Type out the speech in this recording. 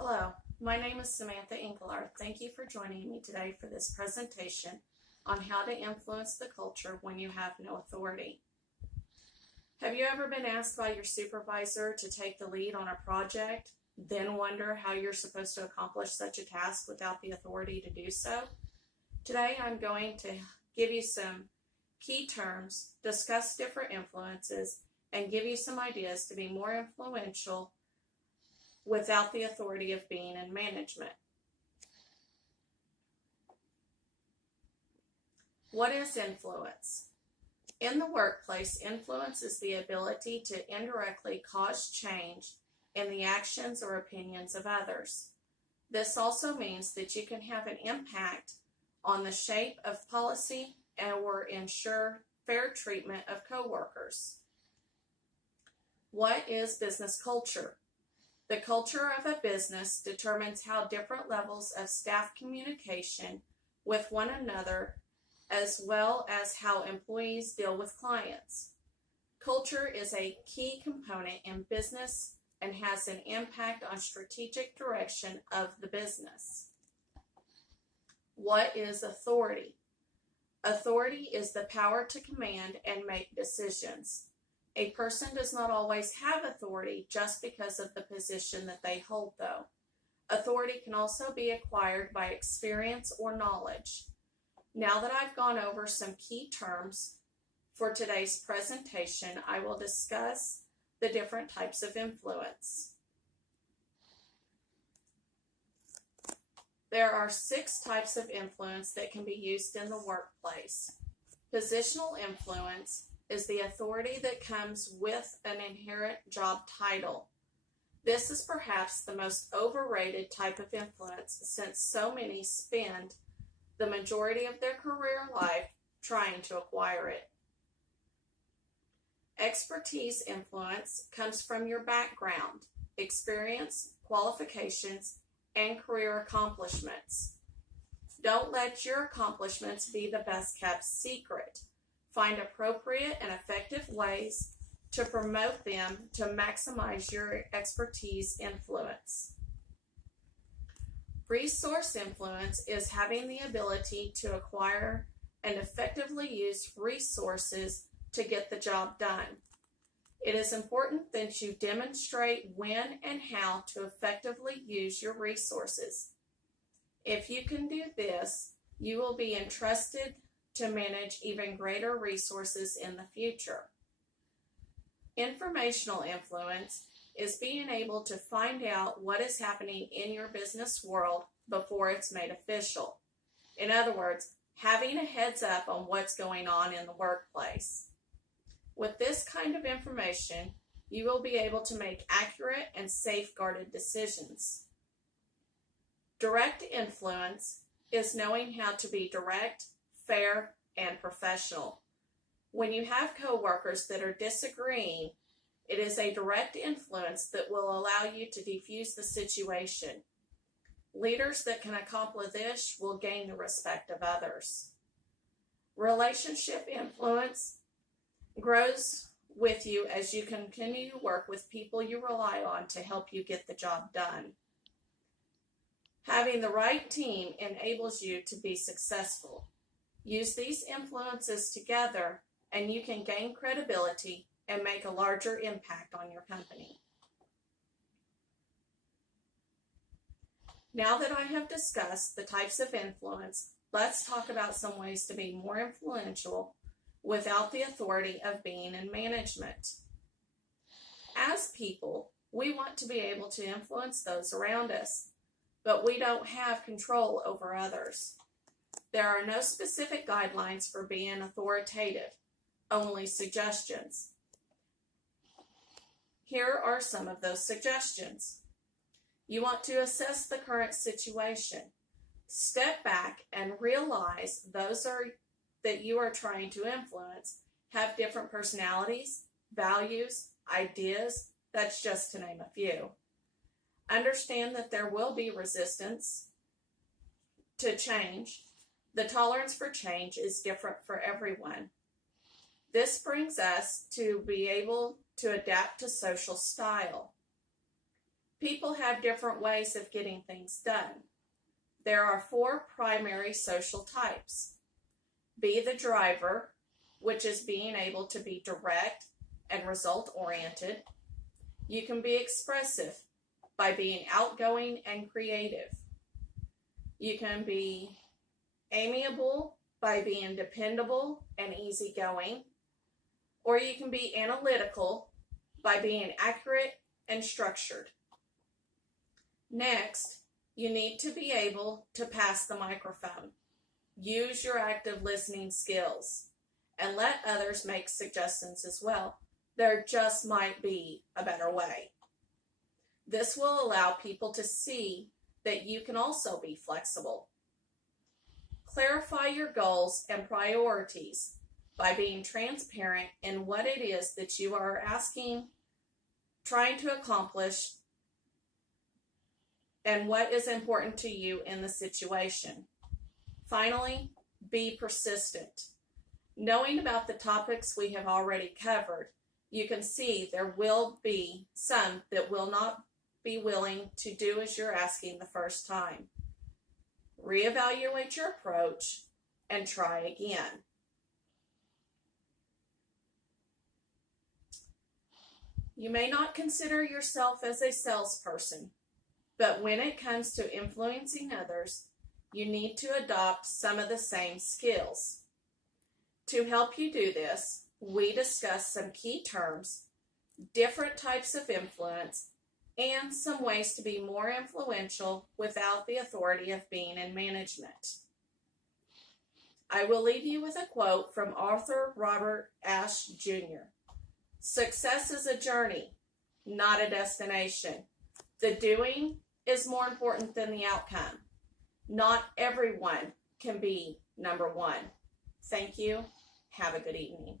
Hello, my name is Samantha Engelard. Thank you for joining me today for this presentation on how to influence the culture when you have no authority. Have you ever been asked by your supervisor to take the lead on a project, then wonder how you're supposed to accomplish such a task without the authority to do so? Today I'm going to give you some key terms, discuss different influences, and give you some ideas to be more influential without the authority of being in management. What is influence? In the workplace, influence is the ability to indirectly cause change in the actions or opinions of others. This also means that you can have an impact on the shape of policy or ensure fair treatment of coworkers. What is business culture? The culture of a business determines how different levels of staff communication with one another, as well as how employees deal with clients. Culture is a key component in business and has an impact on strategic direction of the business. What is authority? Authority is the power to command and make decisions. A person does not always have authority just because of the position that they hold, though. Authority can also be acquired by experience or knowledge. Now that I've gone over some key terms for today's presentation, I will discuss the different types of influence. There are 6 types of influence that can be used in the workplace. Positional influence is the authority that comes with an inherent job title. This is perhaps the most overrated type of influence since so many spend the majority of their career life trying to acquire it. Expertise influence comes from your background, experience, qualifications, and career accomplishments. Don't let your accomplishments be the best kept secret. Find appropriate and effective ways to promote them to maximize your expertise influence. Resource influence is having the ability to acquire and effectively use resources to get the job done. It is important that you demonstrate when and how to effectively use your resources. If you can do this, you will be entrusted to manage even greater resources in the future. Informational influence is being able to find out what is happening in your business world before it's made official. In other words, having a heads up on what's going on in the workplace. With this kind of information, you will be able to make accurate and safeguarded decisions. Direct influence is knowing how to be direct, fair, and professional. When you have coworkers that are disagreeing, it is a direct influence that will allow you to defuse the situation. Leaders that can accomplish this will gain the respect of others. Relationship influence grows with you as you continue to work with people you rely on to help you get the job done. Having the right team enables you to be successful. Use these influences together and you can gain credibility and make a larger impact on your company. Now that I have discussed the types of influence, let's talk about some ways to be more influential without the authority of being in management. As people, we want to be able to influence those around us, but we don't have control over others. There are no specific guidelines for being authoritative, only suggestions. Here are some of those suggestions. You want to assess the current situation. Step back and realize those that you are trying to influence have different personalities, values, ideas. That's just to name a few. Understand that there will be resistance to change. The tolerance for change is different for everyone. This brings us to be able to adapt to social style. People have different ways of getting things done. There are 4 primary social types. Be the driver, which is being able to be direct and result-oriented. You can be expressive by being outgoing and creative. You can be amiable by being dependable and easygoing. Or you can be analytical by being accurate and structured. Next, you need to be able to pass the microphone. Use your active listening skills and let others make suggestions as well. There just might be a better way. This will allow people to see that you can also be flexible. Clarify your goals and priorities by being transparent in what it is that you are asking, trying to accomplish, and what is important to you in the situation. Finally, be persistent. Knowing about the topics we have already covered, you can see there will be some that will not be willing to do as you're asking the first time. Reevaluate your approach and try again. You may not consider yourself as a salesperson, but when it comes to influencing others, you need to adopt some of the same skills. To help you do this, we discuss some key terms, different types of influence, and some ways to be more influential without the authority of being in management. I will leave you with a quote from Arthur Robert Ashe Jr. Success is a journey, not a destination. The doing is more important than the outcome. Not everyone can be number one. Thank you. Have a good evening.